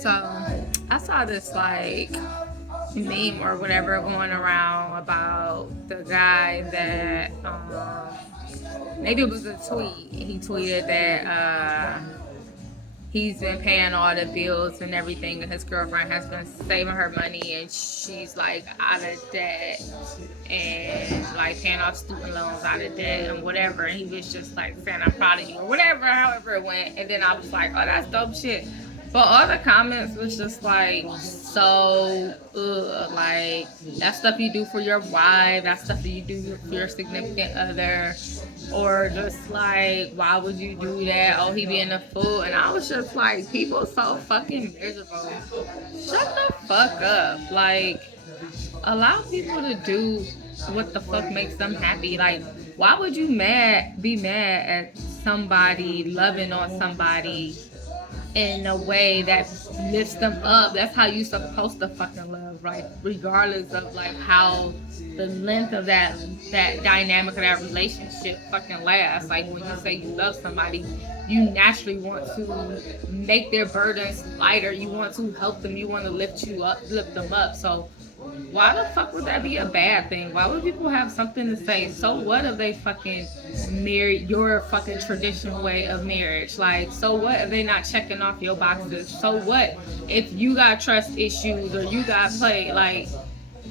So I saw this like meme or whatever going around about the guy that maybe it was a tweet. He tweeted that he's been paying all the bills and everything, and his girlfriend has been saving her money, and she's like out of debt and like paying off student loans out of debt and whatever. And he was just like saying, "I'm proud of you," or whatever, however it went. And then I was like, "Oh, that's dope shit." But all the comments was just like so like that stuff you do for your wife, that stuff that you do for your significant other, or just like, why would you do that? Oh, he being a fool. And I was just like, people so fucking miserable. Shut the fuck up. Like, allow people to do what the fuck makes them happy. Like, why would you be mad at somebody loving on somebody in a way that lifts them up? That's how you supposed to fucking love, right? Regardless of like how the length of that dynamic of that relationship fucking lasts. Like when you say you love somebody, you naturally want to make their burdens lighter. You want to help them. You want to lift them up. So why the fuck would that be a bad thing? Why would people have something to say? So what if they fucking married your fucking traditional way of marriage? Like, so what if they not checking off your boxes? So what if you got trust issues or you got played? Like,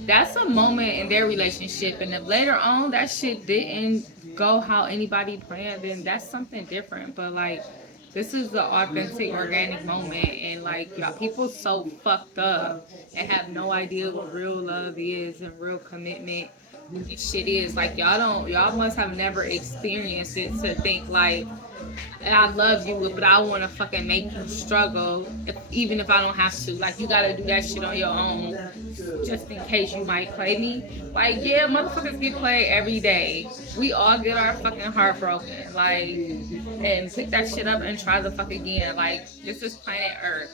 that's a moment in their relationship. And if later on that shit didn't go how anybody planned, then that's something different. But like, this is the authentic, organic moment, and like y'all, people so fucked up and have no idea what real love is and real commitment. This shit is like y'all must have never experienced it to think like, I love you, but I want to fucking make you struggle, even if I don't have to. Like, you gotta do that shit on your own, just in case you might play me. Like, yeah, motherfuckers get played every day. We all get our fucking heart broken. Like, and pick that shit up and try the fuck again. Like, this is planet Earth.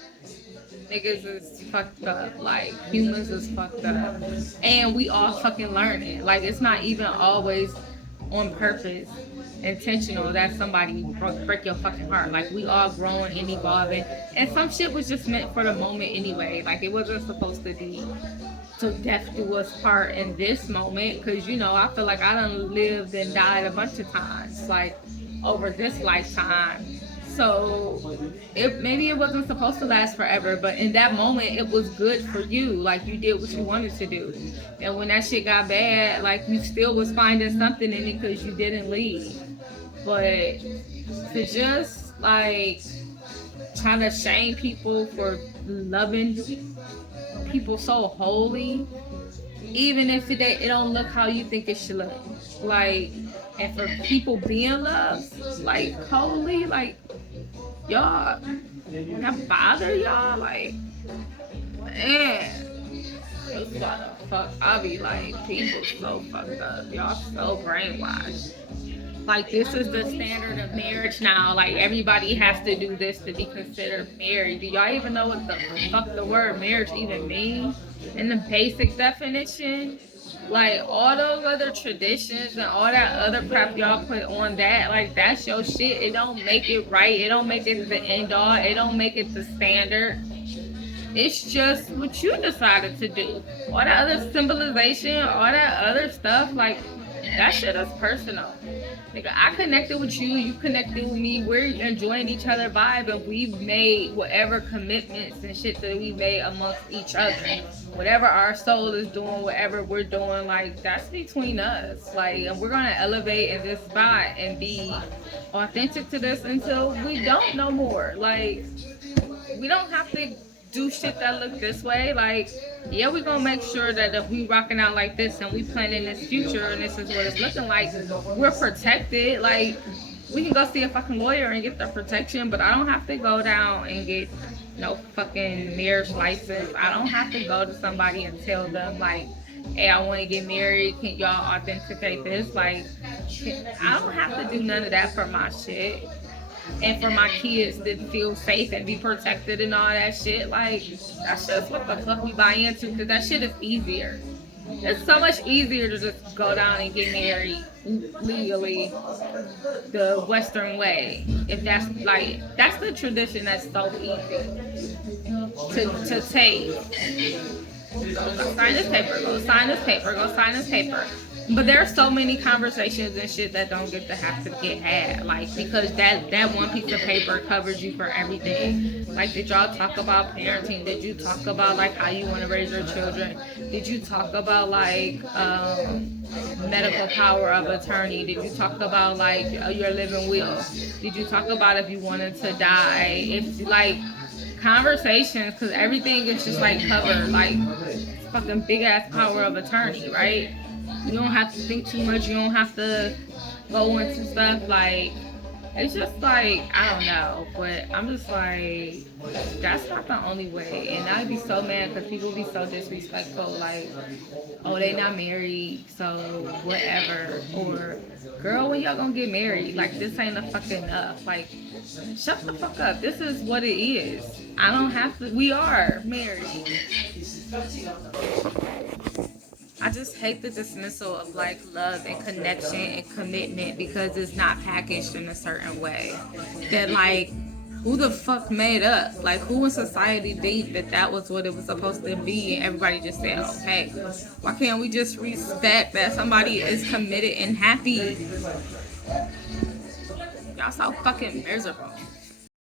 Niggas is fucked up. Like, humans is fucked up. And we all fucking learning. Like, it's not even always on purpose, intentional, that somebody break your fucking heart. Like, we all growing and evolving, and some shit was just meant for the moment anyway. Like, it wasn't supposed to be to death do us part in this moment, because you know, I feel like I done lived and died a bunch of times, like over this lifetime. So maybe it wasn't supposed to last forever, but in that moment it was good for you. Like, you did what you wanted to do, and when that shit got bad, like, you still was finding something in it because you didn't leave. But to just like try to shame people for loving people so wholly, even if it don't look how you think it should look, like, and for people being loved like wholly, like, y'all, that bother y'all? Like, man, fuck, I be like, people so fucked up. Y'all so brainwashed. Like, this is the standard of marriage now. Like, everybody has to do this to be considered married. Do y'all even know what the fuck the word marriage even means in the basic definition? Like, all those other traditions and all that other crap y'all put on that, like, that's your shit. It don't make it right. It don't make it the end all. It don't make it the standard. It's just what you decided to do. All that other symbolization, all that other stuff, like, that shit is personal. Nigga, I connected with you, you connected with me, we're enjoying each other vibe, and we've made whatever commitments and shit that we made amongst each other. Whatever our soul is doing, whatever we're doing, like, that's between us. Like, and we're gonna elevate in this spot and be authentic to this until we don't no more. Like, we don't have to do shit that look this way. Like, yeah, we're gonna make sure that if we rocking out like this and we planning this future and this is what it's looking like, we're protected. Like, we can go see a fucking lawyer and get the protection, but I don't have to go down and get no fucking marriage license. I don't have to go to somebody and tell them like, hey, I want to get married, can y'all authenticate this? Like, I don't have to do none of that for my shit. And for my kids to feel safe and be protected and all that shit. Like, that's just what the fuck we buy into, because that shit is easier. It's so much easier to just go down and get married legally the Western way. If that's like that's the tradition that's so easy to take. Go sign this paper. Go sign this paper. Go sign this paper. But there are so many conversations and shit that don't get to have to get had, like because that one piece of paper covers you for everything. Like, did y'all talk about parenting? Did you talk about like how you want to raise your children? Did you talk about like medical power of attorney? Did you talk about like your living will? Did you talk about if you wanted to die? If like conversations, because everything is just like covered, like fucking big ass power of attorney, right? You don't have to think too much. You don't have to go into stuff like it's just like I don't know, but I'm just like that's not the only way. And I'd be so mad because people be so disrespectful, like oh they not married, so whatever, or girl when y'all gonna get married? Like this ain't a fucking enough. Like shut the fuck up. This is what it is. I don't have to. We are married. I just hate the dismissal of like love and connection and commitment because it's not packaged in a certain way. That like, who the fuck made up? Like, who in society think that that was what it was supposed to be, and everybody just said, okay, why can't we just respect that somebody is committed and happy? Y'all so fucking miserable.